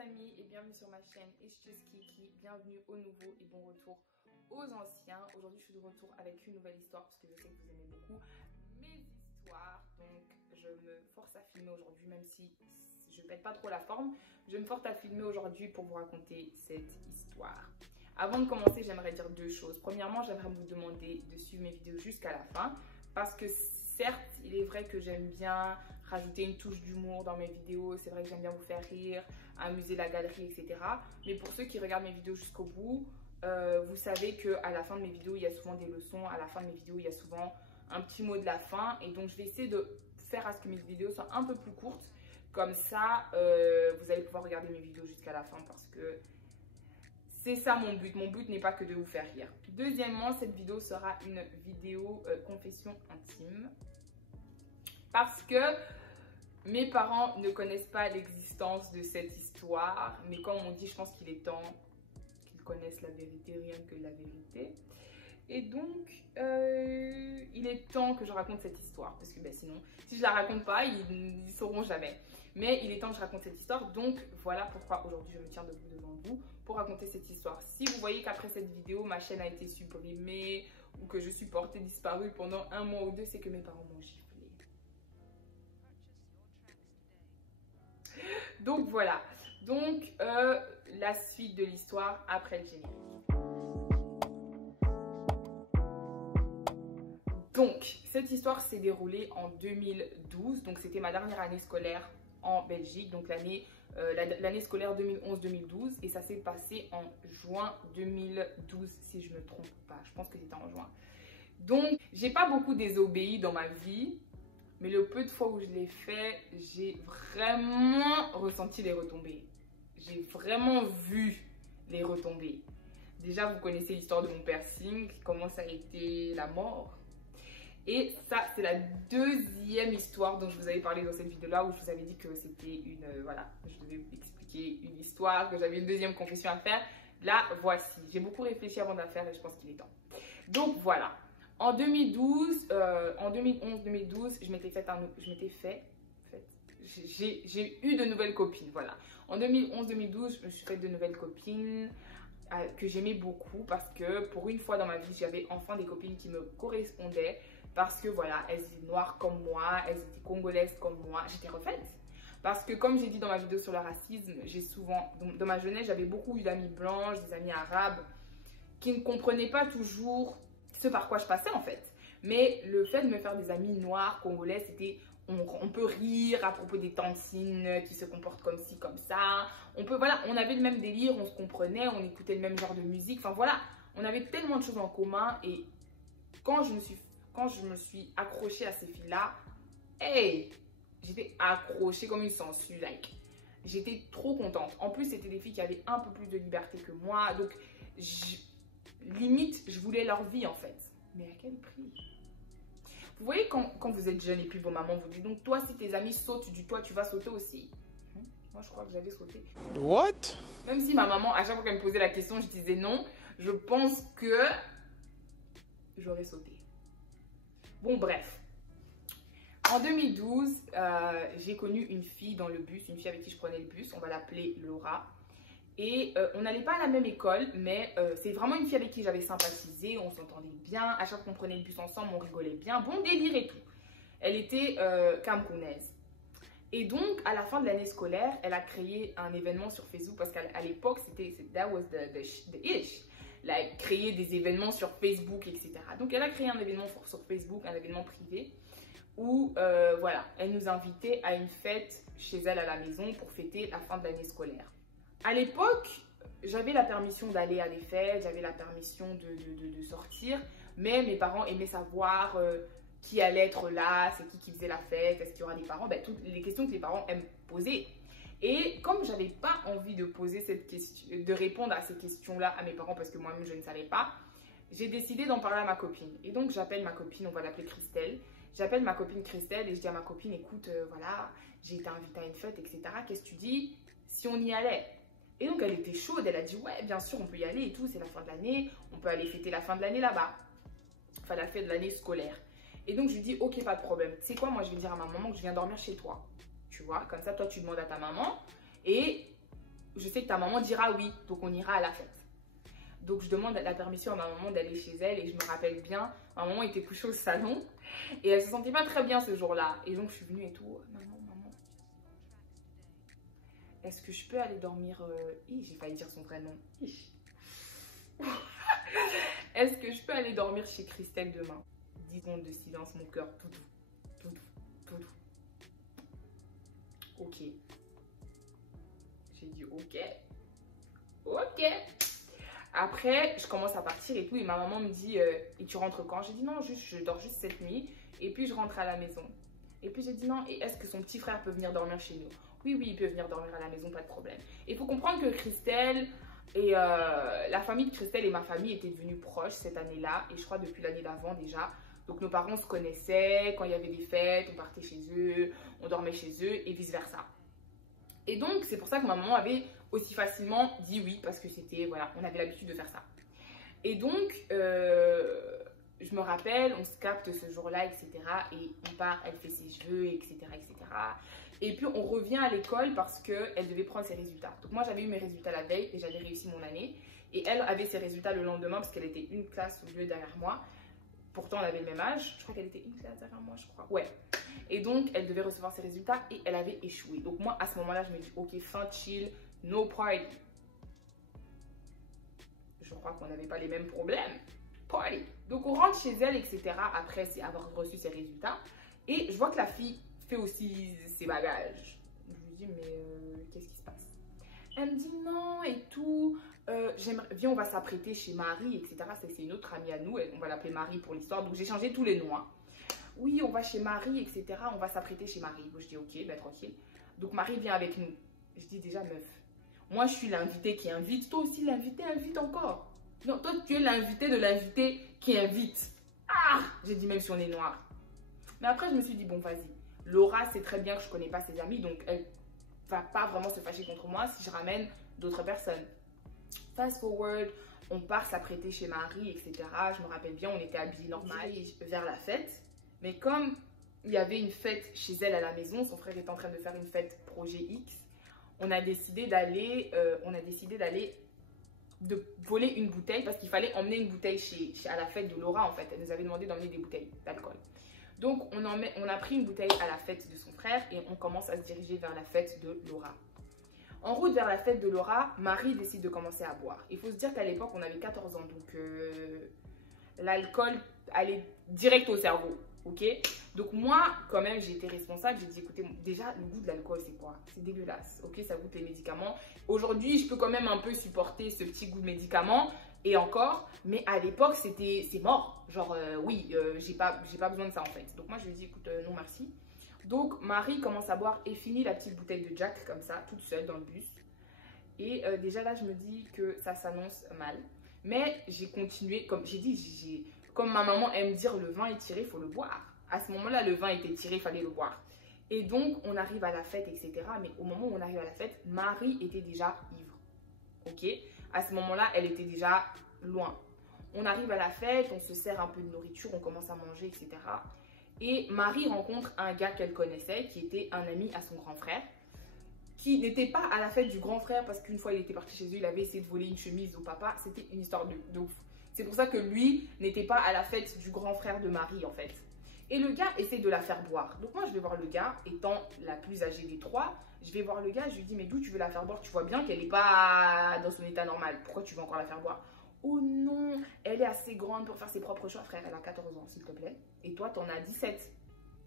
amis et bienvenue sur ma chaîne It's Just Kiki. Bienvenue aux nouveaux et bon retour aux anciens. Aujourd'hui je suis de retour avec une nouvelle histoire parce que je sais que vous aimez beaucoup mes histoires. Donc je me force à filmer aujourd'hui, même si je pète pas trop la forme. Je me force à filmer aujourd'hui pour vous raconter cette histoire. Avant de commencer, j'aimerais dire deux choses. Premièrement, j'aimerais vous demander de suivre mes vidéos jusqu'à la fin parce que certes, il est vrai que j'aime bien rajouter une touche d'humour dans mes vidéos. C'est vrai que j'aime bien vous faire rire, amuser la galerie, etc. Mais pour ceux qui regardent mes vidéos jusqu'au bout, vous savez qu'à la fin de mes vidéos, il y a souvent des leçons. À la fin de mes vidéos, il y a souvent un petit mot de la fin. Et donc, je vais essayer de faire à ce que mes vidéos soient un peu plus courtes. Comme ça, vous allez pouvoir regarder mes vidéos jusqu'à la fin parce que c'est ça mon but. Mon but n'est pas que de vous faire rire. Deuxièmement, cette vidéo sera une vidéo confession intime. Parce que mes parents ne connaissent pas l'existence de cette histoire. Mais comme on dit, je pense qu'il est temps qu'ils connaissent la vérité, rien que la vérité. Et donc, il est temps que je raconte cette histoire. Parce que sinon, si je la raconte pas, ils ne sauront jamais. Mais il est temps que je raconte cette histoire. Donc, voilà pourquoi aujourd'hui, je me tiens debout devant vous pour raconter cette histoire. Si vous voyez qu'après cette vidéo, ma chaîne a été supprimée ou que je suis portée disparue pendant un mois ou deux, c'est que mes parents m'ont giflé. Donc, voilà. Donc, la suite de l'histoire après le générique. Donc, cette histoire s'est déroulée en 2012. Donc, c'était ma dernière année scolaire en Belgique. Donc, l'année scolaire 2011-2012. Et ça s'est passé en juin 2012, si je ne me trompe pas. Je pense que c'était en juin. Donc, j'ai pas beaucoup désobéi dans ma vie. Mais le peu de fois où je l'ai fait, j'ai vraiment ressenti les retombées. J'ai vraiment vu les retombées. Déjà, vous connaissez l'histoire de mon piercing, comment ça a été la mort. Et ça, c'est la deuxième histoire dont je vous avais parlé dans cette vidéo-là, où je vous avais dit que c'était une... voilà, je devais vous expliquer une histoire, que j'avais une deuxième confession à faire. Là, voici. J'ai beaucoup réfléchi avant de la faire et je pense qu'il est temps. Donc, voilà. En 2012, en 2011-2012, j'ai eu de nouvelles copines, voilà. En 2011-2012, je me suis fait de nouvelles copines que j'aimais beaucoup parce que pour une fois dans ma vie, j'avais enfin des copines qui me correspondaient parce que voilà, elles étaient noires comme moi, elles étaient congolaises comme moi, j'étais refaite. Parce que comme j'ai dit dans ma vidéo sur le racisme, j'ai souvent, dans ma jeunesse, j'avais beaucoup eu d'amis blanches, des amis arabes qui ne comprenaient pas toujours ce par quoi je passais en fait. Mais le fait de me faire des amis noirs, congolais, c'était... On peut rire à propos des tantines qui se comportent comme ci, comme ça. Voilà, on avait le même délire, on se comprenait, on écoutait le même genre de musique. Enfin voilà, on avait tellement de choses en commun. Et quand je me suis accrochée à ces filles-là, hey, j'étais accrochée comme une sangsue, like. J'étais trop contente. En plus, c'était des filles qui avaient un peu plus de liberté que moi. Donc, limite, je voulais leur vie en fait. Mais à quel prix? Vous voyez quand vous êtes jeune et puis vos mamans vous disent donc toi si tes amis sautent du toit tu vas sauter aussi. Moi je crois que j'allais sauter. What? Même si ma maman à chaque fois qu'elle me posait la question je disais non, je pense que j'aurais sauté. Bon bref. En 2012, j'ai connu une fille dans le bus, une fille avec qui je prenais le bus, on va l'appeler Laura. Et on n'allait pas à la même école, mais c'est vraiment une fille avec qui j'avais sympathisé, on s'entendait bien. À chaque fois qu'on prenait le bus ensemble, on rigolait bien, bon délire et tout. Elle était camerounaise. Et donc, à la fin de l'année scolaire, elle a créé un événement sur Facebook parce qu'à l'époque, that was the ish. Like, créer des événements sur Facebook, etc. Donc, elle a créé un événement sur Facebook, un événement privé, où, voilà, elle nous invitait à une fête chez elle à la maison pour fêter la fin de l'année scolaire. À l'époque, j'avais la permission d'aller à des fêtes, j'avais la permission de sortir, mais mes parents aimaient savoir qui allait être là, c'est qui faisait la fête, est-ce qu'il y aura des parents, toutes les questions que les parents aiment poser. Et comme j'avais pas envie de poser cette question, de répondre à ces questions-là à mes parents parce que moi-même je ne savais pas, j'ai décidé d'en parler à ma copine. Et donc j'appelle ma copine, on va l'appeler Christelle. J'appelle ma copine Christelle et je dis à ma copine, écoute, voilà, j'ai été invitée à une fête, etc. Qu'est-ce que tu dis si on y allait? Et donc, elle était chaude. Elle a dit, ouais, bien sûr, on peut y aller et tout. C'est la fin de l'année. On peut aller fêter la fin de l'année là-bas. Enfin, la fête de l'année scolaire. Et donc, je lui dis, ok, pas de problème. Tu sais quoi, moi, je vais dire à ma maman que je viens dormir chez toi. Tu vois, comme ça, toi, tu demandes à ta maman. Et sais que ta maman dira oui, donc on ira à la fête. Donc je demande la permission à ma maman d'aller chez elle et je me rappelle bien, ma maman était couchée au salon et elle se sentait pas très bien ce jour-là. Et donc je suis venue et tout, maman, est-ce que je peux aller dormir j'ai failli dire son vrai nom. Est-ce que je peux aller dormir chez Christelle demain? 10 secondes de silence, mon cœur tout doux, tout doux, tout doux. Ok. J'ai dit ok. Ok. Après, je commence à partir et tout. Et ma maman me dit et tu rentres quand? J'ai dit non, juste, je dors juste cette nuit. Et puis je rentre à la maison. Et puis j'ai dit non, et est-ce que son petit frère peut venir dormir chez nous? Oui, oui, il peut venir dormir à la maison, pas de problème. Il faut comprendre que Christelle et la famille de Christelle et ma famille étaient devenus proches cette année-là. Et je crois depuis l'année d'avant déjà. Donc nos parents se connaissaient. Quand il y avait des fêtes, on partait chez eux, on dormait chez eux et vice-versa. Et donc, c'est pour ça que ma maman avait aussi facilement dit oui, parce que c'était, voilà, on avait l'habitude de faire ça. Et donc, je me rappelle, on se capte ce jour-là, etc. Et on part, elle fait ses cheveux, etc., etc. Et puis, on revient à l'école parce qu'elle devait prendre ses résultats. Donc, moi, j'avais eu mes résultats la veille et j'avais réussi mon année. Et elle avait ses résultats le lendemain parce qu'elle était une classe au lieu derrière moi. Pourtant, on avait le même âge. Je crois qu'elle était une classe derrière moi, je crois. Ouais. Et donc, elle devait recevoir ses résultats et elle avait échoué. Donc, moi, à ce moment-là, je me dis, ok, fin chill, no party. Je crois qu'on n'avait pas les mêmes problèmes. Party. Donc, on rentre chez elle, etc. Après avoir reçu ses résultats. Et je vois que la fille fait aussi ses bagages. Je lui dis, mais qu'est-ce qui se passe? Elle me dit non et tout. Viens, on va s'apprêter chez Marie, etc. C'est une autre amie à nous. On va l'appeler Marie pour l'histoire. Donc, j'ai changé tous les noms. Hein. Oui, on va chez Marie, etc. On va s'apprêter chez Marie. Bon, je dis ok, ben tranquille. Donc, Marie vient avec nous. Je dis déjà, meuf, moi, je suis l'invité qui invite. Toi aussi, l'invité invite encore. Non, toi, tu es l'invité de l'invité qui invite. Ah, j'ai dit même si on est noir. Mais après, je me suis dit, bon, vas-y. Laura sait très bien que je ne connais pas ses amis, donc elle va pas vraiment se fâcher contre moi si je ramène d'autres personnes. Fast forward, on part s'apprêter chez Marie, etc. Je me rappelle bien, on était habillés normal vers la fête. Mais comme il y avait une fête chez elle à la maison, son frère est en train de faire une fête projet X, on a décidé d'aller de voler une bouteille parce qu'il fallait emmener une bouteille à la fête de Laura en fait. Elle nous avait demandé d'emmener des bouteilles d'alcool. Donc on a pris une bouteille à la fête de son frère et on commence à se diriger vers la fête de Laura. En route vers la fête de Laura, Marie décide de commencer à boire. Il faut se dire qu'à l'époque on avait 14 ans donc l'alcool allait direct au cerveau. Ok, donc moi quand même j'ai été responsable, j'ai dit écoutez déjà le goût de l'alcool c'est quoi? C'est dégueulasse, ok, ça goûte les médicaments. Aujourd'hui je peux quand même un peu supporter ce petit goût de médicament et encore, mais à l'époque c'est mort, genre oui j'ai pas besoin de ça en fait. Donc moi je lui dis écoute non merci. Donc Marie commence à boire et finit la petite bouteille de Jack comme ça toute seule dans le bus. Et déjà là je me dis que ça s'annonce mal, mais j'ai continué comme j'ai dit, comme ma maman aime dire, le vin est tiré, il faut le boire. À ce moment-là, le vin était tiré, il fallait le boire. Et donc, on arrive à la fête, etc. Mais au moment où on arrive à la fête, Marie était déjà ivre. Ok? À ce moment-là, elle était déjà loin. On arrive à la fête, on se sert un peu de nourriture, on commence à manger, etc. Et Marie rencontre un gars qu'elle connaissait, qui était un ami à son grand frère, qui n'était pas à la fête du grand frère parce qu'une fois, il était parti chez eux, il avait essayé de voler une chemise au papa. C'était une histoire de ouf. C'est pour ça que lui n'était pas à la fête du grand frère de Marie en fait. Et le gars essaie de la faire boire. Donc moi je vais voir le gars, étant la plus âgée des trois. Je vais voir le gars, je lui dis mais d'où tu veux la faire boire? Tu vois bien qu'elle n'est pas dans son état normal. Pourquoi tu veux encore la faire boire? Oh non, elle est assez grande pour faire ses propres choix. Frère, elle a 14 ans s'il te plaît. Et toi t'en as 17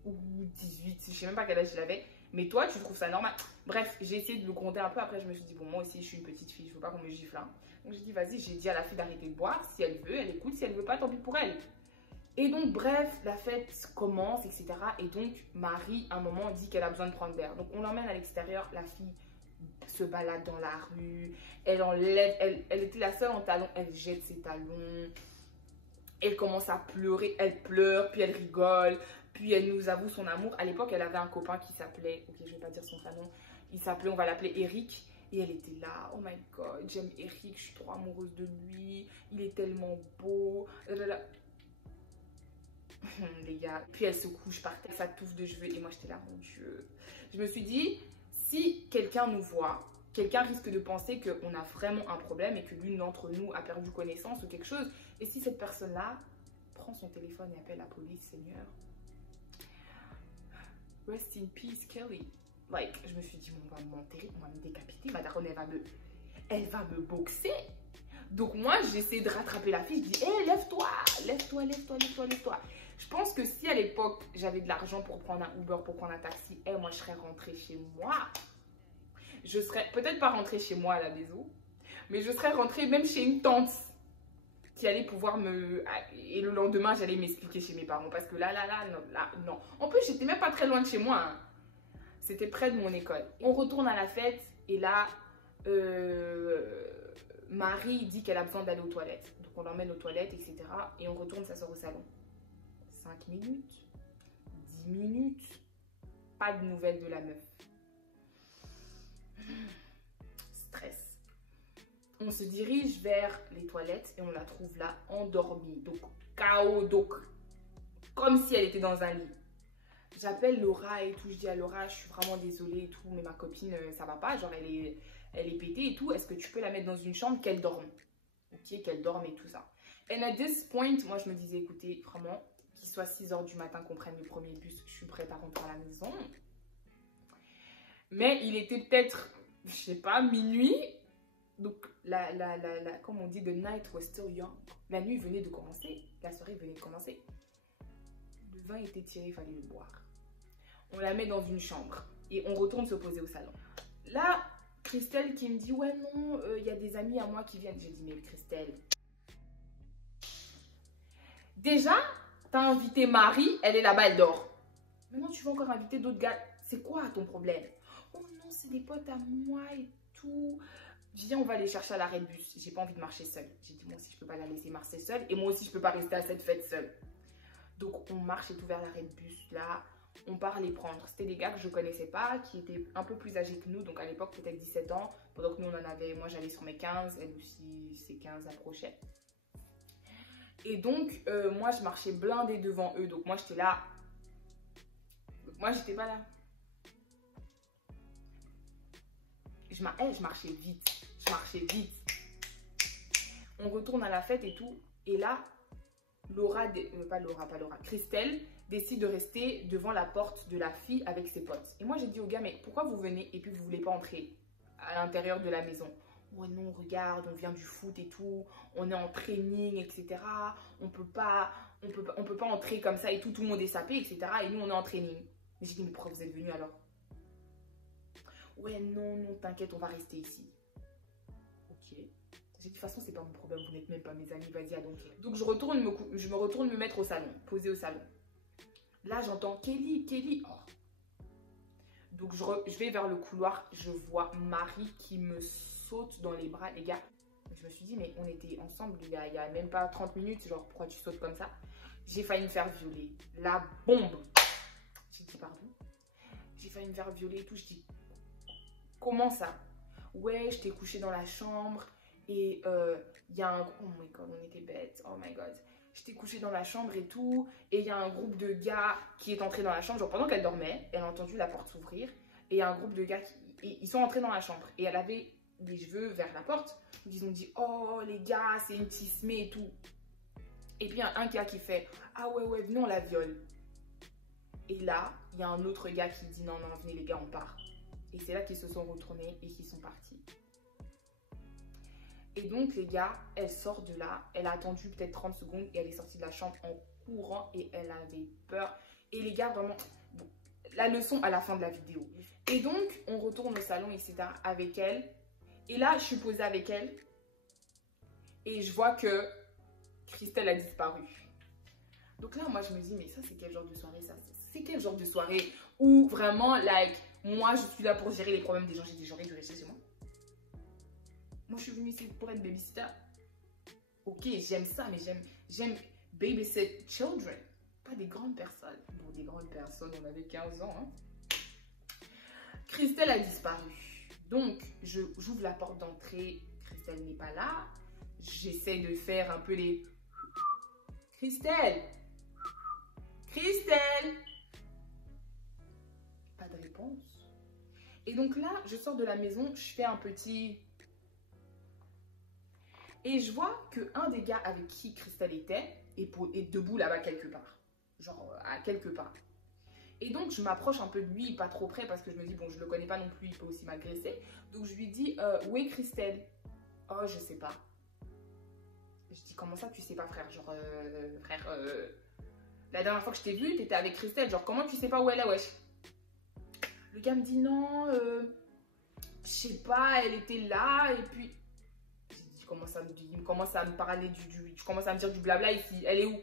ou 18, je sais même pas quel âge il avait. Mais toi tu trouves ça normal? Bref, j'ai essayé de le gronder un peu. Après je me suis dit bon moi aussi je suis une petite fille, je veux pas qu'on me gifle hein. Donc j'ai dit vas-y, j'ai dit à la fille d'arrêter de boire. Si elle veut, elle écoute. Si elle veut pas, tant pis pour elle. Et donc bref, la fête commence, etc. Et donc Marie, à un moment, dit qu'elle a besoin de prendre l'air. Donc on l'emmène à l'extérieur. La fille se balade dans la rue. Elle enlève, elle était la seule en talons. Elle jette ses talons. Elle commence à pleurer. Elle pleure, puis elle rigole. Puis elle nous avoue son amour. À l'époque, elle avait un copain qui s'appelait, ok, je vais pas dire son prénom. Il s'appelait, on va l'appeler Eric. Et elle était là, oh my god, j'aime Eric, je suis trop amoureuse de lui, il est tellement beau. Les gars, puis elle se couche par sa touffe de cheveux et moi j'étais là, mon Dieu. Je me suis dit, si quelqu'un nous voit quelqu'un risque de penser qu'on a vraiment un problème et que l'une d'entre nous a perdu connaissance ou quelque chose. Et si cette personne-là prend son téléphone et appelle la police, Seigneur, rest in peace, Kelly. Like, je me suis dit, on va m'enterrer, on va me décapiter, ma daronne, elle va me boxer. Donc moi, j'essaie de rattraper la fille, je dis, hé, lève-toi, lève-toi, lève-toi, lève-toi, lève-toi. Je pense que si à l'époque, j'avais de l'argent pour prendre un Uber, pour prendre un taxi, moi, je serais rentrée chez moi. Je serais peut-être pas rentrée chez moi à la maison, mais je serais rentrée même chez une tante qui allait pouvoir me... Et le lendemain, j'allais m'expliquer chez mes parents parce que là, non. En plus, j'étais même pas très loin de chez moi. Hein. C'était près de mon école. On retourne à la fête et là, Marie dit qu'elle a besoin d'aller aux toilettes. Donc, on l'emmène aux toilettes, etc. Et on retourne s'asseoir au salon. 5 minutes, 10 minutes, pas de nouvelles de la meuf. Stress. On se dirige vers les toilettes et on la trouve là, endormie. Donc, KO, donc, comme si elle était dans un lit. J'appelle Laura et tout, je dis à Laura, je suis vraiment désolée et tout, mais ma copine, ça va pas, genre elle est pétée et tout, est-ce que tu peux la mettre dans une chambre qu'elle dorme? Ok, qu'elle dorme et tout ça. And at this point, moi je me disais, écoutez, vraiment, qu'il soit 6 h du matin qu'on prenne le premier bus, je suis prête à rentrer à la maison. Mais il était peut-être, je sais pas, minuit. Donc, comme on dit, the night was still young. La nuit venait de commencer, la soirée venait de commencer. Le vin était tiré, il fallait le boire. On la met dans une chambre et on retourne se poser au salon. Là, Christelle qui me dit, ouais non, il y a des amis à moi qui viennent. J'ai dit, mais Christelle, déjà, t'as invité Marie, elle est là-bas, elle dort. Maintenant, tu vas encore inviter d'autres gars. C'est quoi ton problème? Oh non, c'est des potes à moi et tout. Viens, on va les chercher à l'arrêt de bus. J'ai pas envie de marcher seule. J'ai dit, moi aussi, je peux pas la laisser marcher seule. Et moi aussi, je peux pas rester à cette fête seule. Donc, on marche et tout vers l'arrêt de bus, là. On part les prendre. C'était des gars que je connaissais pas, qui étaient un peu plus âgés que nous. Donc, à l'époque, peut-être 17 ans. Pendant que nous, on en avait... Moi, j'allais sur mes 15. Elle aussi, ses 15 approchaient. Et donc, moi, je marchais blindée devant eux. Donc, moi, j'étais là. Donc, moi, j'étais pas là. Je marchais vite. Je marchais vite. On retourne à la fête et tout. Et là, Christelle décide de rester devant la porte de la fille avec ses potes. Et moi, j'ai dit au gars, mais pourquoi vous venez et puis vous voulez pas entrer à l'intérieur de la maison? Ouais, non, regarde, on vient du foot et tout, on est en training, etc. On peut pas entrer comme ça et tout, tout le monde est sapé, etc. Et nous, on est en training. Mais j'ai dit, mais pourquoi vous êtes venus alors? Ouais, non, t'inquiète, on va rester ici. Ok. J'ai dit, de toute façon, c'est pas mon problème, vous n'êtes même pas mes amis, vas-y, donc. Donc, je me retourne me mettre au salon, posée au salon. Là, j'entends Kelly. Oh. Donc, je vais vers le couloir, je vois Marie qui me saute dans les bras, les gars. Je me suis dit, mais on était ensemble il y a même pas 30 minutes, genre, pourquoi tu sautes comme ça? J'ai failli me faire violer. La bombe. J'ai dit, pardon. J'ai failli me faire violer et tout, je dis, comment ça? Ouais, je t'ai couché dans la chambre. Et il y a un... Oh my god, on était bêtes. Oh my god. J'étais couchée dans la chambre et tout. Et il y a un groupe de gars qui est entré dans la chambre. Genre pendant qu'elle dormait, elle a entendu la porte s'ouvrir. Et il y a un groupe de gars ils sont entrés dans la chambre. Et elle avait les cheveux vers la porte. Ils ont dit, oh les gars, c'est une tismée et tout. Et puis il y a un gars qui fait, ah ouais, venez on la viole. Et là, il y a un autre gars qui dit, non, venez les gars, on part. Et c'est là qu'ils se sont retournés et qu'ils sont partis. Et donc, les gars, elle sort de là. Elle a attendu peut-être 30 secondes et elle est sortie de la chambre en courant et elle avait peur. Et les gars, vraiment, bon, la leçon à la fin de la vidéo. Et donc, on retourne au salon, etc. avec elle. Et là, je suis posée avec elle. Et je vois que Christelle a disparu. Donc là, moi, je me dis, mais ça, c'est quel genre de soirée ça? C'est quel genre de soirée où vraiment, like, moi, je suis là pour gérer les problèmes des gens. J'ai dit, j'aurais dû rester chez moi. Moi, je suis venue ici pour être babysitter. Ok, j'aime ça, mais j'aime babysit children. Pas des grandes personnes. Bon, des grandes personnes, on avait 15 ans. Hein. Christelle a disparu. Donc, j'ouvre la porte d'entrée. Christelle n'est pas là. J'essaie de faire un peu les... Christelle! Pas de réponse. Et donc là, je sors de la maison, je fais un petit... Et je vois qu'un des gars avec qui Christelle était est debout là-bas quelque part. Genre à quelque part. Et donc je m'approche un peu de lui, pas trop près parce que je me dis, bon, je le connais pas non plus, il peut aussi m'agresser. Donc je lui dis, où est Christelle? Oh, je sais pas. Je dis, comment ça tu sais pas, frère? Genre, frère, la dernière fois que je t'ai vu, t'étais avec Christelle. Genre, comment tu sais pas où elle est, wesh? Le gars me dit, non, je sais pas, elle était là, et puis... Il commence à me parler tu commences à me dire du blabla ici, elle est où?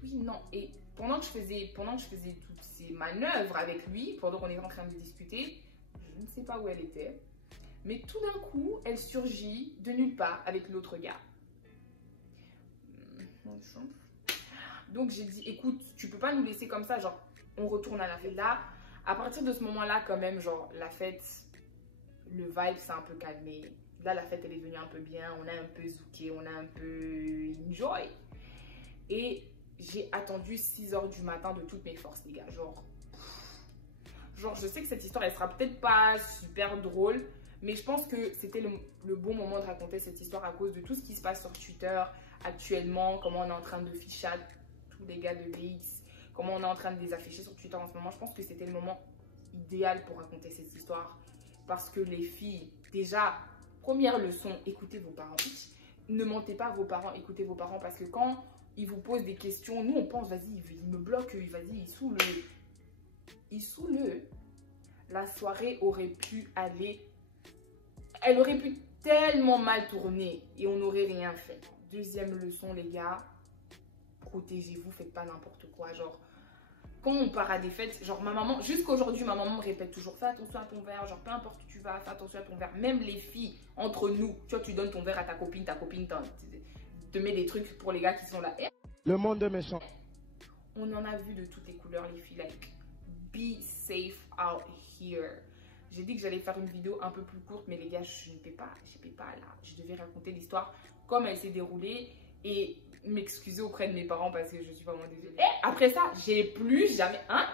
Oui, non, et pendant que je faisais toutes ces manœuvres avec lui, pendant qu'on était en train de discuter, je ne sais pas où elle était, mais tout d'un coup, elle surgit de nulle part avec l'autre gars. Donc j'ai dit, écoute, tu peux pas nous laisser comme ça, genre, on retourne à la fête. Là, à partir de ce moment-là, quand même, genre, la fête, le vibe s'est un peu calmé. Là, la fête, elle est devenue un peu bien. On a un peu zouké, on a un peu enjoy. Et j'ai attendu 6 h du matin de toutes mes forces, les gars. Genre je sais que cette histoire, elle sera peut-être pas super drôle. Mais je pense que c'était le bon moment de raconter cette histoire à cause de tout ce qui se passe sur Twitter actuellement. Comment on est en train de ficher tous les gars de VX. Comment on est en train de les afficher sur Twitter en ce moment. Je pense que c'était le moment idéal pour raconter cette histoire. Parce que les filles, déjà... Première leçon, écoutez vos parents. Ne mentez pas à vos parents, écoutez vos parents parce que quand ils vous posent des questions, nous on pense, vas-y, il me bloque, vas-y, il saoule. Il saoule. La soirée aurait pu aller, elle aurait pu tellement mal tourner et on n'aurait rien fait. Deuxième leçon, les gars, protégez-vous, faites pas n'importe quoi. Genre, quand on part à des fêtes, genre ma maman, jusqu'à aujourd'hui, ma maman me répète toujours, fais attention à ton verre, genre peu importe où tu vas, fais attention à ton verre. Même les filles, entre nous, tu vois, tu donnes ton verre à ta copine te met des trucs pour les gars qui sont là. Et le monde est méchant. on en a vu de toutes les couleurs, les filles, like, be safe out here. J'ai dit que j'allais faire une vidéo un peu plus courte, mais les gars, je ne peux pas là. Je devais raconter l'histoire comme elle s'est déroulée et m'excuser auprès de mes parents parce que je suis vraiment désolée. Et après ça, j'ai plus jamais, hein,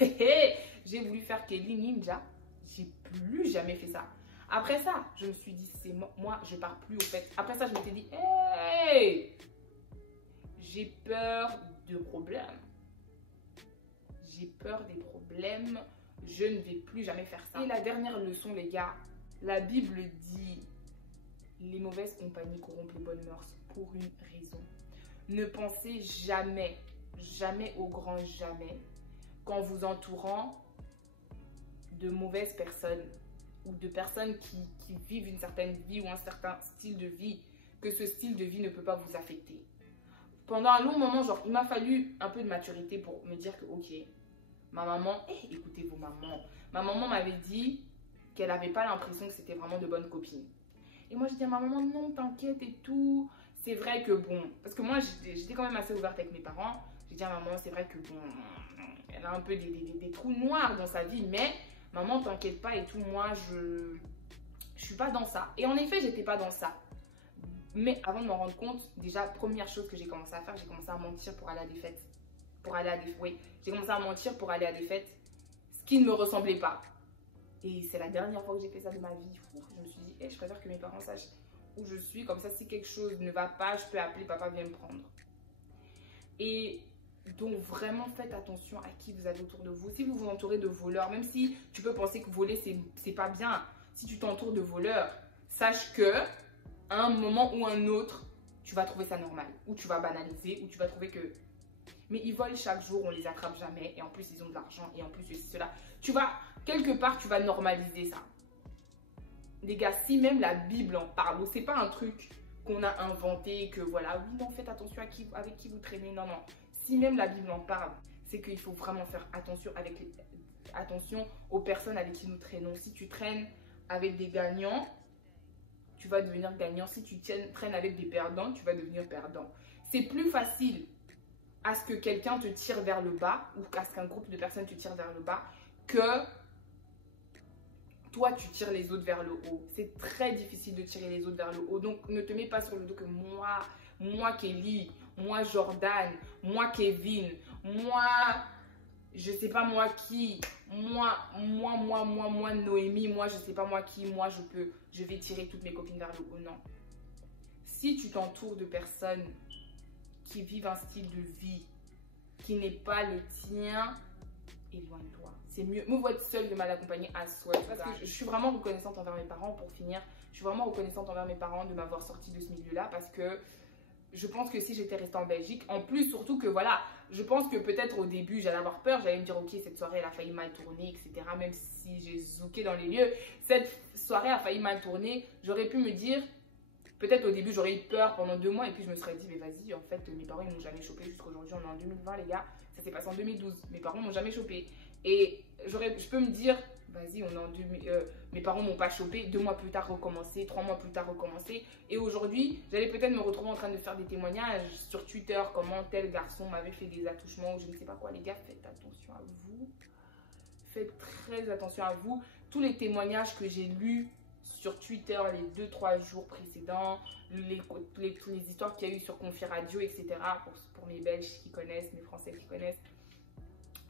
j'ai voulu faire Kelly Ninja, j'ai plus jamais fait ça. Après ça, je me suis dit, c'est moi, je pars plus au fait. Après ça, je m'étais dit, hey, j'ai peur de problèmes. J'ai peur des problèmes, je ne vais plus jamais faire ça. Et la dernière leçon, les gars, la Bible dit, les mauvaises compagnies corrompent les bonnes mœurs pour une raison. Ne pensez jamais, jamais au grand jamais, qu'en vous entourant de mauvaises personnes ou de personnes qui vivent une certaine vie ou un certain style de vie, que ce style de vie ne peut pas vous affecter. Pendant un long moment, genre, il m'a fallu un peu de maturité pour me dire que, ok, ma maman, écoutez vos mamans, ma maman m'avait dit qu'elle n'avait pas l'impression que c'était vraiment de bonnes copines. Et moi, je dis à ma maman, non, t'inquiète et tout. C'est vrai que bon, parce que moi, j'étais quand même assez ouverte avec mes parents. J'ai dit à maman, c'est vrai que bon, elle a un peu des trous noirs dans sa vie, mais maman, t'inquiète pas et tout, moi, je suis pas dans ça. Et en effet, j'étais pas dans ça. Mais avant de m'en rendre compte, déjà, première chose que j'ai commencé à faire, j'ai commencé à mentir pour aller à des fêtes. Oui, j'ai commencé à mentir pour aller à des fêtes, ce qui ne me ressemblait pas. Et c'est la dernière fois que j'ai fait ça de ma vie. Je me suis dit, je préfère que mes parents sachent où je suis. Comme ça, si quelque chose ne va pas, je peux appeler, papa vient me prendre. Et donc, vraiment, faites attention à qui vous avez autour de vous. Si vous vous entourez de voleurs, même si tu peux penser que voler, c'est pas bien. Si tu t'entoures de voleurs, sache que à un moment ou un autre, tu vas trouver ça normal. Ou tu vas banaliser, ou tu vas trouver que... Mais ils volent chaque jour, on les attrape jamais. Et en plus, ils ont de l'argent. Et en plus, ceci, cela. Tu vas, quelque part, tu vas normaliser ça. Les gars, si même la Bible en parle, c'est pas un truc qu'on a inventé, que voilà, oui, non, faites attention avec qui vous traînez. Non, non. Si même la Bible en parle, c'est qu'il faut vraiment faire attention aux personnes avec qui nous traînons. Si tu traînes avec des gagnants, tu vas devenir gagnant. Si tu traînes avec des perdants, tu vas devenir perdant. C'est plus facile à ce que quelqu'un te tire vers le bas ou à ce qu'un groupe de personnes te tire vers le bas que toi tu tires les autres vers le haut. C'est très difficile de tirer les autres vers le haut. Donc ne te mets pas sur le dos que moi Kelly, moi Jordan, moi Kevin, moi je sais pas moi qui, moi, Noémie, moi, je sais pas moi qui, moi, je vais tirer toutes mes copines vers le haut, non. Si tu t'entoures de personnes qui vivent un style de vie qui n'est pas le tien, éloigne-toi. C'est mieux vaut être seule de mal accompagnée à soi. Parce que je suis vraiment reconnaissante envers mes parents, pour finir. Je suis vraiment reconnaissante envers mes parents de m'avoir sortie de ce milieu-là, parce que je pense que si j'étais restée en Belgique, en plus, surtout que voilà, je pense que peut-être au début, j'allais avoir peur, j'allais me dire, ok, cette soirée, elle a failli mal tourner, etc. Même si j'ai zouké dans les lieux, cette soirée a failli mal tourner, j'aurais pu me dire, peut-être au début, j'aurais eu peur pendant 2 mois, et puis je me serais dit, mais vas-y, en fait, mes parents, ils m'ont jamais chopé jusqu'à aujourd'hui, on est en 2020, les gars, ça s'est passé en 2012, mes parents m'ont jamais chopé. Et je peux me dire, vas-y, on est en 2000, mes parents m'ont pas chopé, 2 mois plus tard recommencer, 3 mois plus tard recommencer. Et aujourd'hui, j'allais peut-être me retrouver en train de faire des témoignages sur Twitter, comment tel garçon m'avait fait des attouchements ou je ne sais pas quoi. Les gars, faites attention à vous. Faites très attention à vous. Tous les témoignages que j'ai lus sur Twitter les 2-3 jours précédents, les histoires qu'il y a eu sur Confi Radio, etc. Pour mes Belges qui connaissent, mes Français qui connaissent.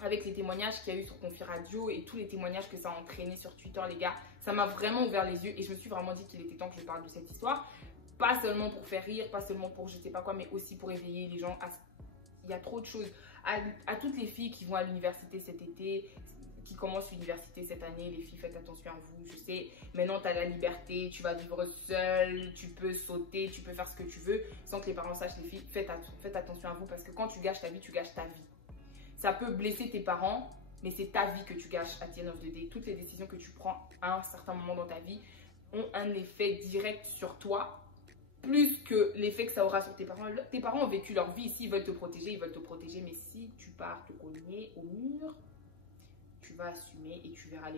Avec les témoignages qu'il y a eu sur Confi Radio et tous les témoignages que ça a entraîné sur Twitter, les gars, ça m'a vraiment ouvert les yeux et je me suis vraiment dit qu'il était temps que je parle de cette histoire. Pas seulement pour faire rire, pas seulement pour je sais pas quoi, mais aussi pour éveiller les gens. Il y a trop de choses. À toutes les filles qui vont à l'université cet été, qui commencent l'université cette année, les filles, faites attention à vous. Je sais, maintenant tu as la liberté, tu vas vivre seule, tu peux sauter, tu peux faire ce que tu veux sans que les parents sachent. Les filles, faites attention à vous parce que quand tu gâches ta vie, tu gâches ta vie. Ça peut blesser tes parents, mais c'est ta vie que tu gâches à the end of the day. Toutes les décisions que tu prends à un certain moment dans ta vie ont un effet direct sur toi, plus que l'effet que ça aura sur tes parents. Tes parents ont vécu leur vie, s'ils veulent te protéger, ils veulent te protéger. Mais si tu pars te cogner au mur, tu vas assumer et tu verras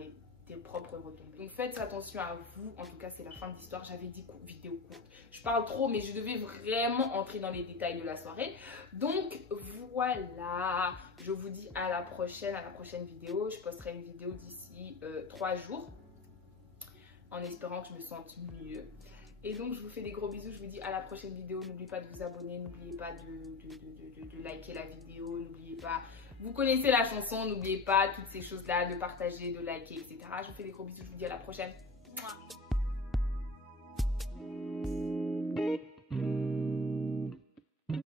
tes propres retombées. Donc faites attention à vous. En tout cas, c'est la fin de l'histoire. J'avais dit vidéo courte. Je parle trop, mais je devais vraiment entrer dans les détails de la soirée. Donc voilà. Je vous dis à la prochaine vidéo. Je posterai une vidéo d'ici 3 jours. En espérant que je me sente mieux. Et donc, je vous fais des gros bisous. Je vous dis à la prochaine vidéo. N'oubliez pas de vous abonner. N'oubliez pas de liker la vidéo. N'oubliez pas... Vous connaissez la chanson. N'oubliez pas toutes ces choses-là. De partager, de liker, etc. Je vous fais des gros bisous. Je vous dis à la prochaine. Mouah.